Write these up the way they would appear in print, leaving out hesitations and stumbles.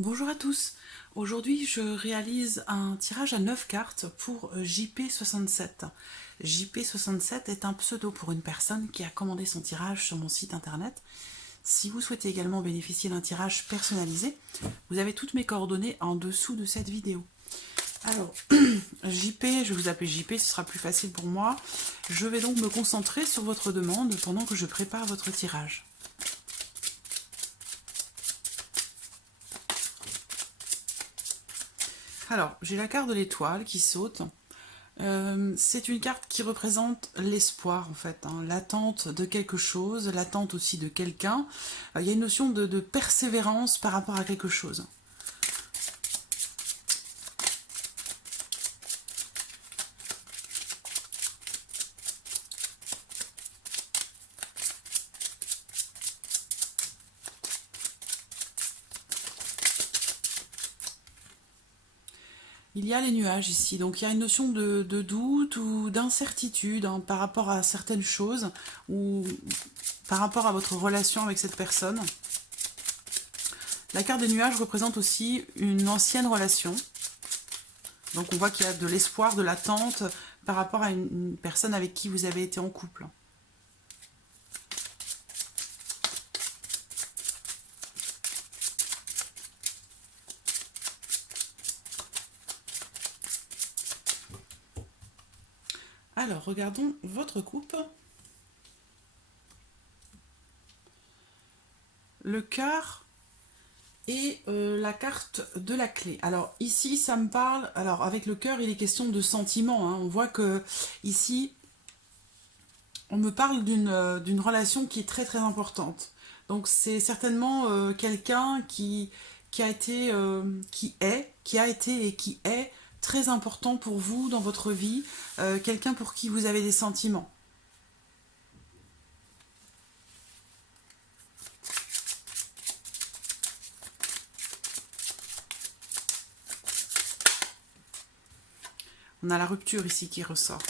Bonjour à tous. Aujourd'hui, je réalise un tirage à 9 cartes pour JP67. JP67 est un pseudo pour une personne qui a commandé son tirage sur mon site internet. Si vous souhaitez également bénéficier d'un tirage personnalisé, vous avez toutes mes coordonnées en dessous de cette vidéo. Alors, JP, je vais vous appeler JP, ce sera plus facile pour moi. Je vais donc me concentrer sur votre demande pendant que je prépare votre tirage. Alors, j'ai la carte de l'étoile qui saute. C'est une carte qui représente l'espoir, en fait, hein, l'attente de quelque chose, l'attente aussi de quelqu'un. Il y a une notion de persévérance par rapport à quelque chose. Il y a les nuages ici, donc il y a une notion de doute ou d'incertitude hein, par rapport à certaines choses ou par rapport à votre relation avec cette personne. La carte des nuages représente aussi une ancienne relation. Donc on voit qu'il y a de l'espoir, de l'attente par rapport à une personne avec qui vous avez été en couple. Alors, regardons votre coupe. Le cœur et la carte de la clé. Alors ici, ça me parle... Alors avec le cœur, il est question de sentiments. Hein. On voit que ici, on me parle d'une relation qui est très très importante. Donc c'est certainement quelqu'un qui a été, qui a été et qui est très important pour vous dans votre vie. Quelqu'un pour qui vous avez des sentiments. On a la rupture ici qui ressort.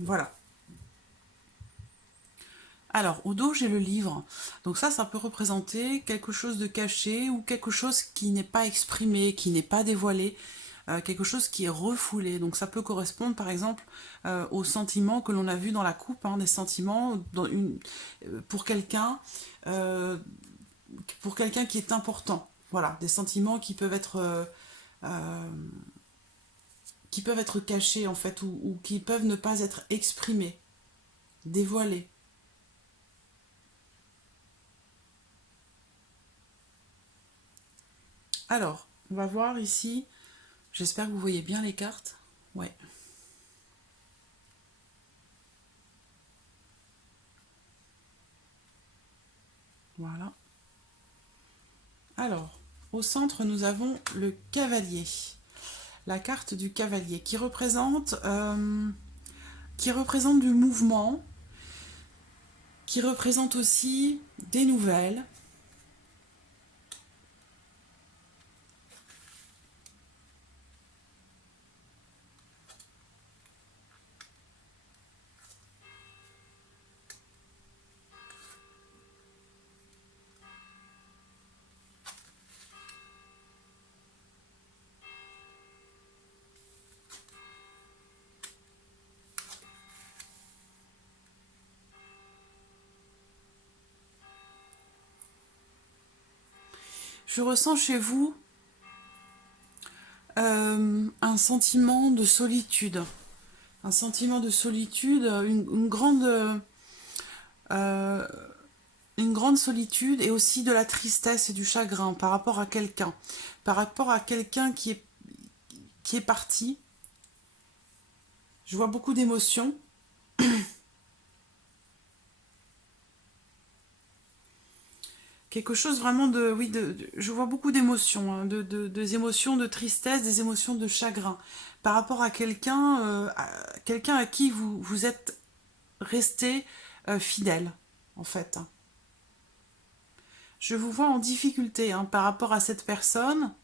Voilà. Alors, au dos, j'ai le livre. Donc ça peut représenter quelque chose de caché ou quelque chose qui n'est pas exprimé, qui n'est pas dévoilé, quelque chose qui est refoulé. Donc ça peut correspondre, par exemple, aux sentiments que l'on a vus dans la coupe, hein, des sentiments euh, pour quelqu'un qui est important. Voilà, des sentiments euh, qui peuvent être cachés, en fait, ou qui peuvent ne pas être exprimés, dévoilés. Alors, on va voir ici. J'espère que vous voyez bien les cartes. Ouais. Voilà. Alors, au centre, nous avons le cavalier. La carte du cavalier qui représente du mouvement, qui représente aussi des nouvelles. Je ressens chez vous un sentiment de solitude. Un sentiment de solitude, une grande... euh, une grande solitude et aussi de la tristesse et du chagrin par rapport à quelqu'un. Par rapport à quelqu'un qui est parti. Je vois beaucoup d'émotions. Quelque chose vraiment de... Oui, je vois beaucoup d'émotions, hein, des émotions de tristesse, des émotions de chagrin. Par rapport à quelqu'un à qui vous êtes resté fidèle, en fait. Je vous vois en difficulté hein, par rapport à cette personne.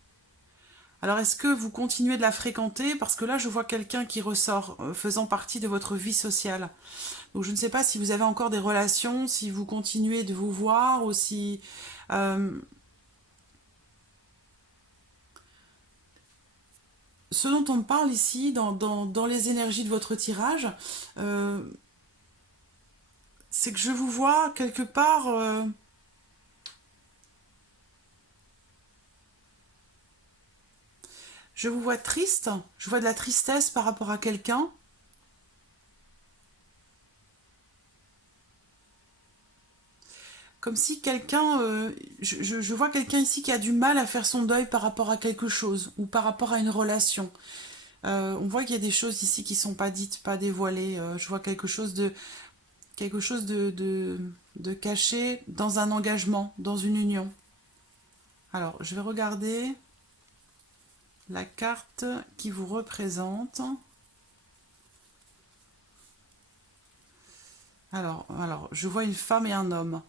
Alors, est-ce que vous continuez de la fréquenter? Parce que là, je vois quelqu'un qui ressort faisant partie de votre vie sociale. Donc, je ne sais pas si vous avez encore des relations, si vous continuez de vous voir ou si... euh, ce dont on me parle ici, dans les énergies de votre tirage, euh, c'est que je vous vois quelque part... je vous vois triste, je vois de la tristesse par rapport à quelqu'un. Comme si quelqu'un, je vois quelqu'un ici qui a du mal à faire son deuil par rapport à quelque chose ou par rapport à une relation. On voit qu'il y a des choses ici qui sont pas dites, pas dévoilées. Je vois quelque chose de caché dans un engagement, dans une union. Alors, je vais regarder la carte qui vous représente. Alors, je vois une femme et un homme.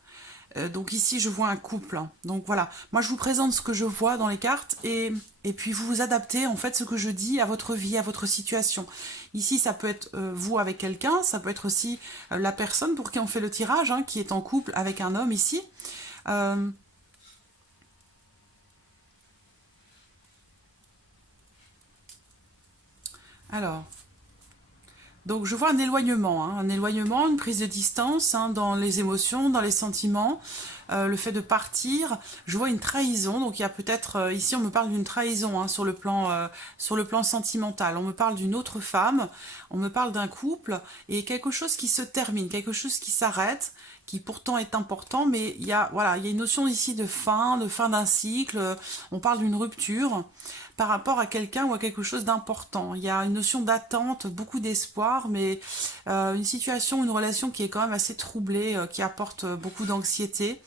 Donc ici, je vois un couple. Donc voilà, moi je vous présente ce que je vois dans les cartes et puis vous vous adaptez en fait ce que je dis à votre vie, à votre situation. Ici, ça peut être vous avec quelqu'un, ça peut être aussi la personne pour qui on fait le tirage, hein, qui est en couple avec un homme ici. Euh, alors, donc je vois un éloignement, une prise de distance hein, dans les émotions, dans les sentiments, le fait de partir. Je vois une trahison, donc il y a peut-être ici on me parle d'une trahison hein, sur le plan sentimental. On me parle d'une autre femme, on me parle d'un couple et quelque chose qui se termine, quelque chose qui s'arrête, qui pourtant est important, mais il y a voilà, il y a une notion ici de fin d'un cycle. On parle d'une rupture par rapport à quelqu'un ou à quelque chose d'important. Il y a une notion d'attente, beaucoup d'espoir, mais une situation, une relation qui est quand même assez troublée, qui apporte beaucoup d'anxiété.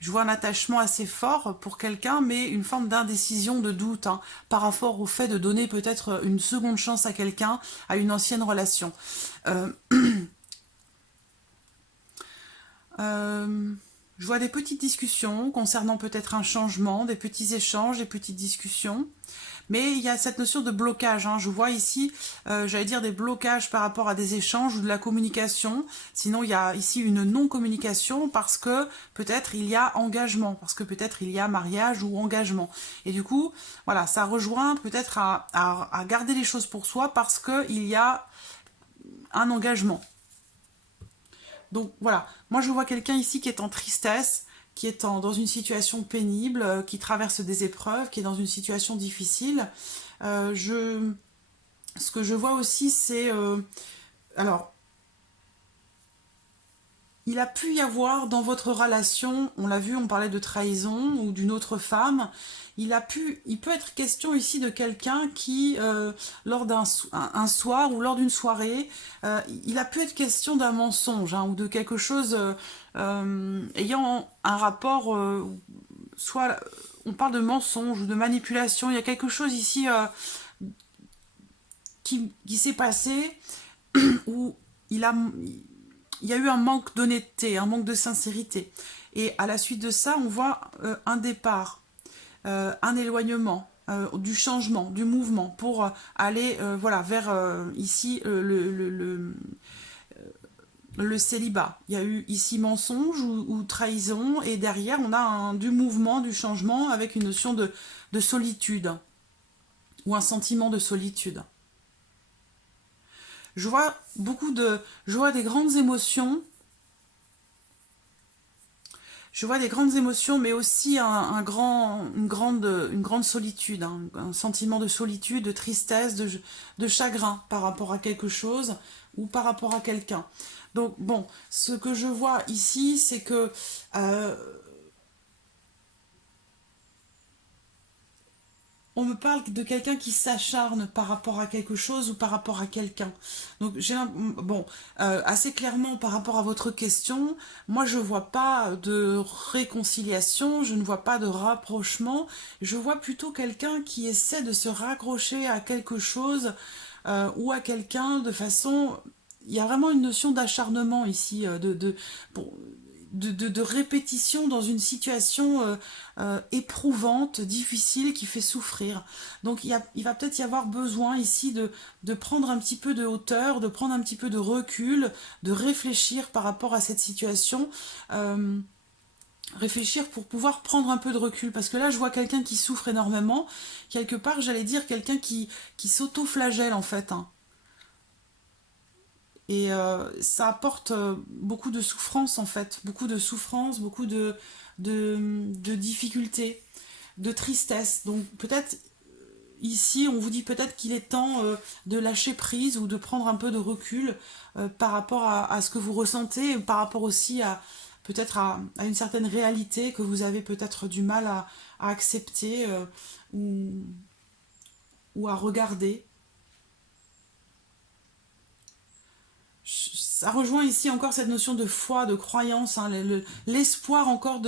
Je vois un attachement assez fort pour quelqu'un, mais une forme d'indécision, de doute, hein, par rapport au fait de donner peut-être une seconde chance à quelqu'un, à une ancienne relation. Euh, euh, je vois des petites discussions concernant peut-être un changement, des petits échanges, des petites discussions. Mais il y a cette notion de blocage. Hein. Je vois ici, j'allais dire des blocages par rapport à des échanges ou de la communication. Sinon, il y a ici une non-communication parce que peut-être il y a engagement, parce que peut-être il y a mariage ou engagement. Et du coup, voilà, ça rejoint peut-être à garder les choses pour soi parce qu'il y a un engagement. Donc voilà, moi je vois quelqu'un ici qui est en tristesse, qui est dans une situation pénible, qui traverse des épreuves, qui est dans une situation difficile. Euh, je, ce que je vois aussi, c'est... alors, il a pu y avoir dans votre relation, on l'a vu, on parlait de trahison ou d'une autre femme, il peut être question ici de quelqu'un qui, lors un soir ou lors d'une soirée, il a pu être question d'un mensonge hein, ou de quelque chose ayant un rapport, soit on parle de mensonge ou de manipulation, il y a quelque chose ici qui s'est passé où il a, il y a eu un manque d'honnêteté, un manque de sincérité. Et à la suite de ça, on voit un départ, un éloignement, du changement, du mouvement pour aller voilà, vers ici le célibat. Il y a eu ici mensonge ou trahison et derrière on a du mouvement, du changement avec une notion de solitude ou un sentiment de solitude. Je vois des grandes émotions. Je vois des grandes émotions, mais aussi une grande solitude, hein, un sentiment de solitude, de tristesse, de chagrin par rapport à quelque chose ou par rapport à quelqu'un. Donc bon, ce que je vois ici, c'est que on me parle de quelqu'un qui s'acharne par rapport à quelque chose ou par rapport à quelqu'un. Donc bon, assez clairement par rapport à votre question, moi je vois pas de réconciliation, je ne vois pas de rapprochement, je vois plutôt quelqu'un qui essaie de se raccrocher à quelque chose ou à quelqu'un de façon... Il y a vraiment une notion d'acharnement ici, bon, de répétition dans une situation éprouvante, difficile, qui fait souffrir. Donc il va peut-être y avoir besoin ici de prendre un petit peu de hauteur, de prendre un petit peu de recul, de réfléchir par rapport à cette situation. euh, Réfléchir pour pouvoir prendre un peu de recul, parce que là je vois quelqu'un qui souffre énormément, quelque part j'allais dire quelqu'un qui s'auto-flagelle en fait, hein. Et ça apporte beaucoup de souffrance en fait, beaucoup de souffrance, beaucoup de difficultés, de tristesse. Donc peut-être ici, on vous dit peut-être qu'il est temps de lâcher prise ou de prendre un peu de recul par rapport à ce que vous ressentez, et par rapport aussi à peut-être à une certaine réalité que vous avez peut-être du mal à accepter ou, ou à regarder. Ça rejoint ici encore cette notion de foi, de croyance, hein, l'espoir encore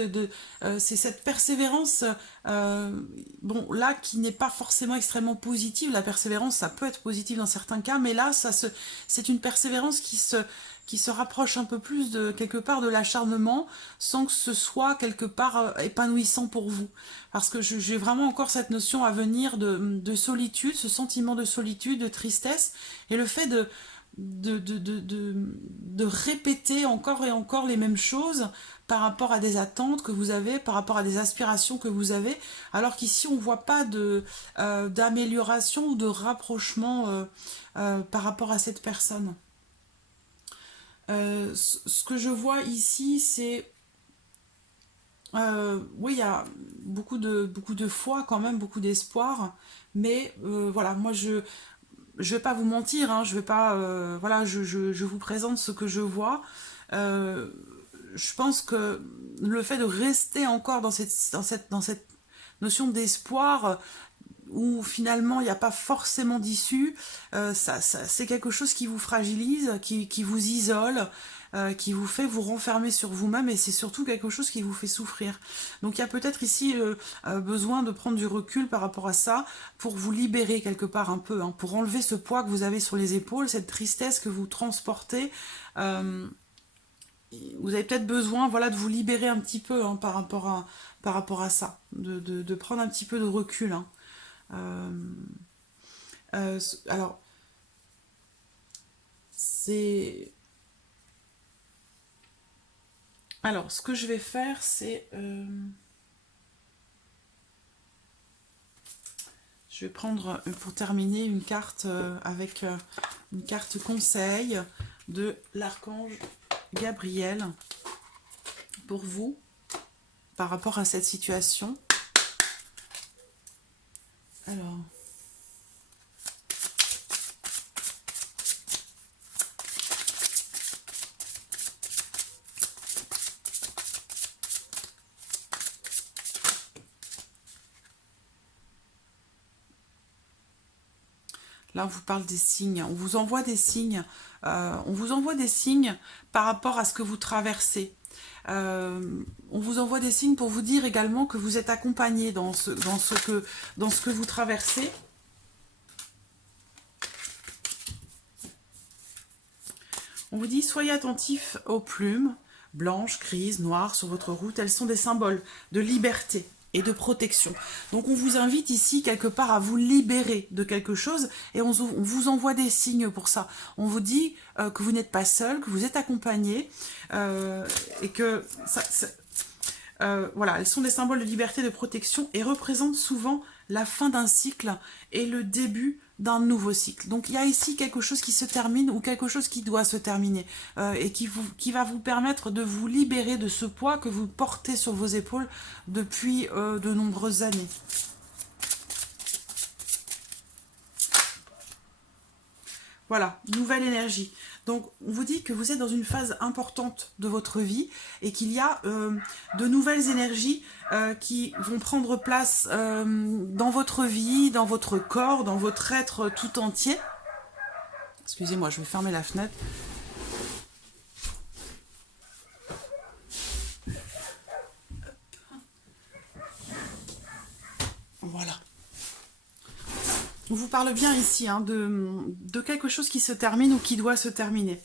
c'est cette persévérance, bon là qui n'est pas forcément extrêmement positive. La persévérance, ça peut être positif dans certains cas, mais là c'est une persévérance qui se rapproche un peu plus de quelque part de l'acharnement, sans que ce soit quelque part épanouissant pour vous. Parce que j'ai vraiment encore cette notion à venir de solitude, ce sentiment de solitude, de tristesse, et le fait de répéter encore et encore les mêmes choses par rapport à des attentes que vous avez, par rapport à des aspirations que vous avez, alors qu'ici on ne voit pas d'amélioration ou de rapprochement par rapport à cette personne. Ce que je vois ici, c'est... oui, il y a beaucoup de foi quand même, beaucoup d'espoir, mais voilà, moi je vais pas vous mentir, hein, je vais pas, voilà, je vous présente ce que je vois. Euh, je pense que le fait de rester encore dans cette notion d'espoir où finalement il n'y a pas forcément d'issue, c'est quelque chose qui vous fragilise, qui vous isole, qui vous fait vous renfermer sur vous-même, et c'est surtout quelque chose qui vous fait souffrir. Donc il y a peut-être ici besoin de prendre du recul par rapport à ça pour vous libérer quelque part un peu, hein, pour enlever ce poids que vous avez sur les épaules, cette tristesse que vous transportez. Euh, Vous avez peut-être besoin, voilà, de vous libérer un petit peu, hein, par rapport à ça, de prendre un petit peu de recul, hein. Euh, alors, c'est... Alors, ce que je vais faire, c'est... je vais prendre, pour terminer, une carte avec une carte conseil de l'archange Gabriel pour vous, par rapport à cette situation. Alors... Là, on vous parle des signes, on vous envoie des signes, on vous envoie des signes par rapport à ce que vous traversez. On vous envoie des signes pour vous dire également que vous êtes accompagné dans ce que vous traversez. On vous dit, soyez attentifs aux plumes, blanches, grises, noires sur votre route. Elles sont des symboles de liberté et de protection. Donc on vous invite ici quelque part à vous libérer de quelque chose, et on vous envoie des signes pour ça. On vous dit que vous n'êtes pas seul, que vous êtes accompagné, et que voilà, elles sont des symboles de liberté, de protection, et représentent souvent la fin d'un cycle et le début d'un nouveau cycle. Donc il y a ici quelque chose qui se termine ou quelque chose qui doit se terminer, et qui va vous permettre de vous libérer de ce poids que vous portez sur vos épaules depuis de nombreuses années. Voilà, nouvelle énergie. Donc, on vous dit que vous êtes dans une phase importante de votre vie et qu'il y a de nouvelles énergies qui vont prendre place dans votre vie, dans votre corps, dans votre être tout entier. Excusez-moi, je vais fermer la fenêtre. Voilà. On vous parle bien ici hein, de quelque chose qui se termine ou qui doit se terminer.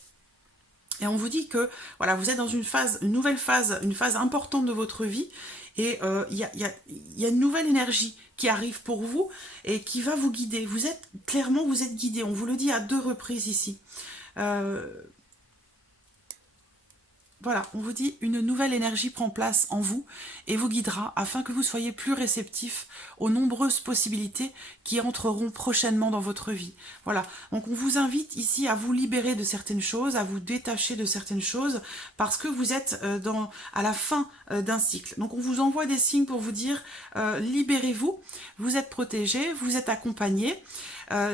Et on vous dit que voilà, vous êtes dans une nouvelle phase, une phase importante de votre vie. Et il y a une nouvelle énergie qui arrive pour vous et qui va vous guider. Vous êtes guidé. On vous le dit à 2 reprises ici. Voilà, on vous dit une nouvelle énergie prend place en vous et vous guidera afin que vous soyez plus réceptif aux nombreuses possibilités qui entreront prochainement dans votre vie. Voilà, donc on vous invite ici à vous libérer de certaines choses, à vous détacher de certaines choses parce que vous êtes à la fin d'un cycle. Donc on vous envoie des signes pour vous dire libérez-vous, vous êtes protégé, vous êtes accompagné.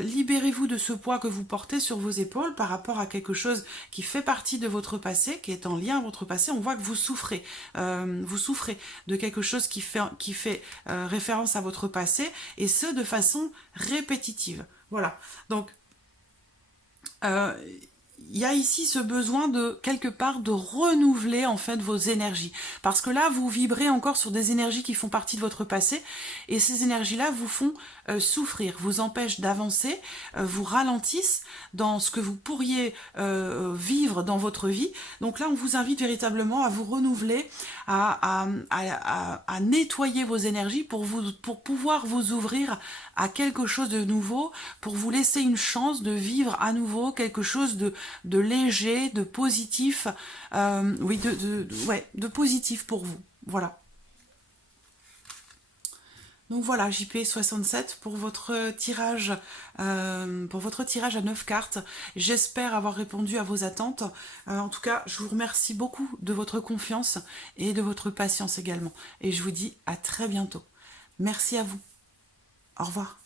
Libérez-vous de ce poids que vous portez sur vos épaules par rapport à quelque chose qui fait partie de votre passé, qui est en lien avec votre passé. On voit que vous souffrez de quelque chose qui fait référence à votre passé, et ce, de façon répétitive. Voilà, donc il y a ici ce besoin de, quelque part, de renouveler en fait vos énergies. Parce que là, vous vibrez encore sur des énergies qui font partie de votre passé, et ces énergies-là vous font souffrir, vous empêchent d'avancer, vous ralentissent dans ce que vous pourriez vivre dans votre vie. Donc là, on vous invite véritablement à vous renouveler, à nettoyer vos énergies pour pouvoir vous ouvrir à quelque chose de nouveau, pour vous laisser une chance de vivre à nouveau quelque chose de léger, de positif, oui, de positif pour vous. Voilà. Donc voilà, JP67 pour votre tirage à 9 cartes. J'espère avoir répondu à vos attentes. En tout cas, je vous remercie beaucoup de votre confiance et de votre patience également. Et je vous dis à très bientôt. Merci à vous. Au revoir.